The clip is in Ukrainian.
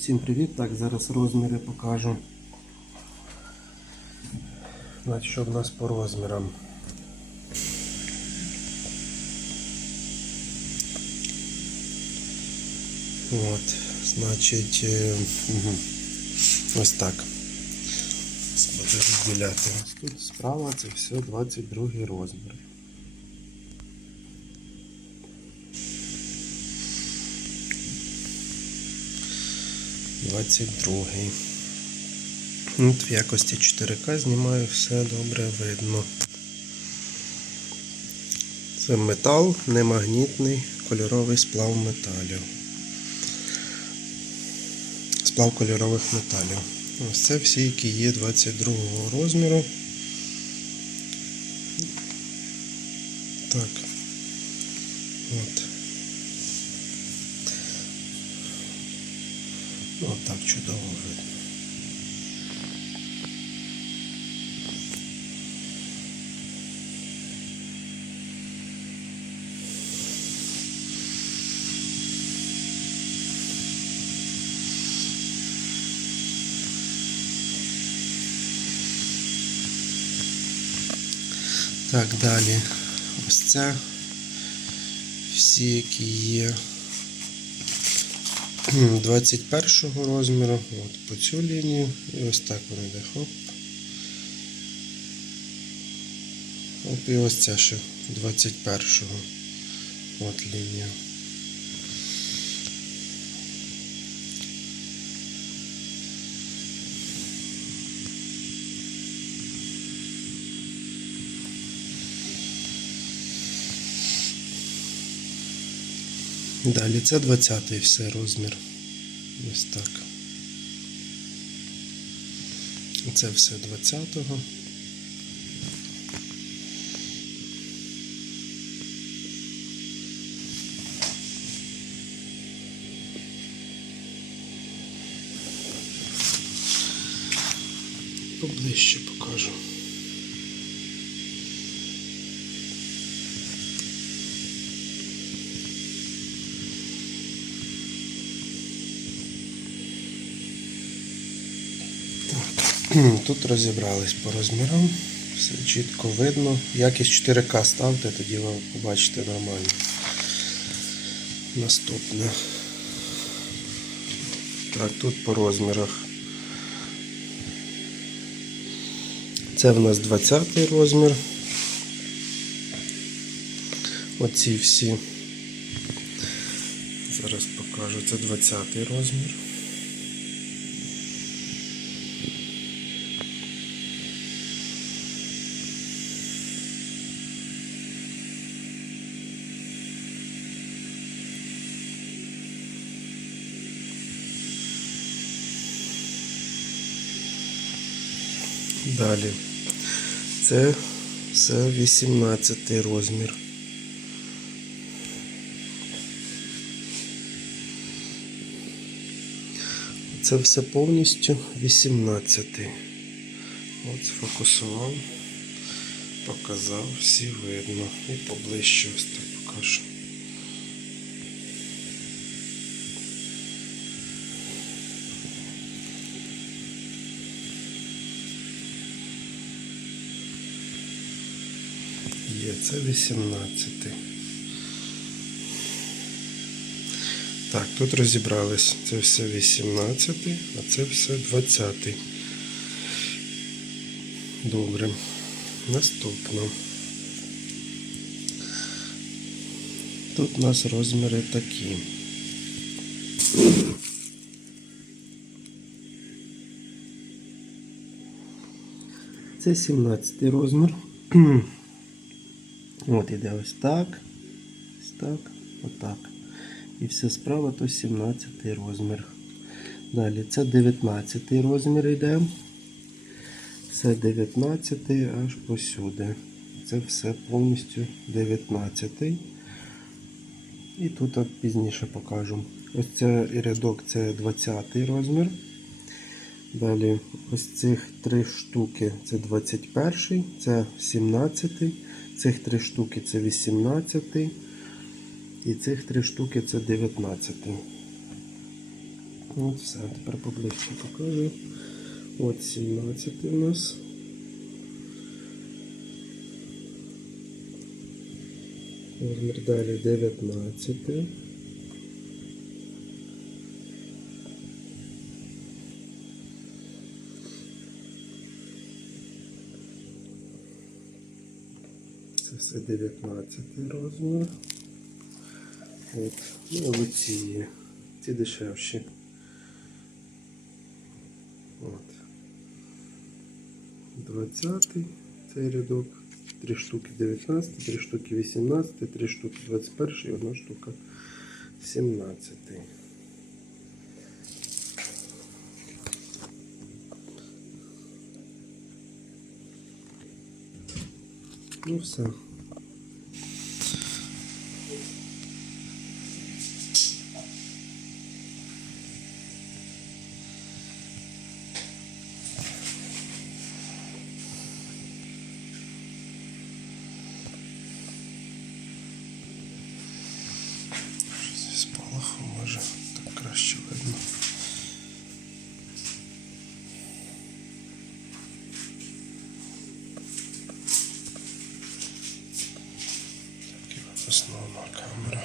Всім привіт! Так, зараз розміри покажу. Значить, що в нас по розмірам? От, значить, мгм. ось так. Буду розділяти. Ось тут справа це все 22 розмір. Двадцять другий. От в якості 4К знімаю, все добре видно. Це метал, немагнітний кольоровий сплав металів. Сплав кольорових металів. Ось це всі, які є 22 розміру. Так. От. От так чудово видно. Так, далі. Ось це всі, які є 21 розміру. От по цю лінію. І ось так вона йде. Хоп. От і ось ця ще 21-го. От лінія. Далі це 20-й все розмір. Ось так. Це все 20-го. Поближче покажу. Тут розібрались по розмірам. Все чітко видно. Якість 4К ставте, тоді ви побачите нормально. Наступне. Так, тут по розмірах. Це в нас 20 розмір. Оці всі. Зараз покажу. Це 20 розмір. Далі. Це все 18 розмір. Це все повністю 18. От сфокусував, показав, всі видно. І поближче ось так покажу. Є, це 18. Так, тут розібрались. Це все 18, а це все 20. Добре. Наступно. Тут у нас розміри такі. Це 17 розмір. От іде ось так, ось так, отак. І все справа то 17 розмір. Далі це 19 розмір йде. Це 19 аж посюди. Це все повністю 19. І тут пізніше покажу. Ось це рядок це 20 розмір. Далі ось цих три штуки це 21, це 17, цих три штуки це 18 і цих три штуки це 19. От все, тепер поближче покажу. От 17 у нас. Розмір далі 19. Це все 19 розмір. От. Ну, а ці є. Ці дешевші. От. 20 цей рядок. 3 штуки 19, 3 штуки 18, 3 штуки 21 і 1 штука 17. Ну все. Спалаху, може так краще видно. Так і випускна одна камера.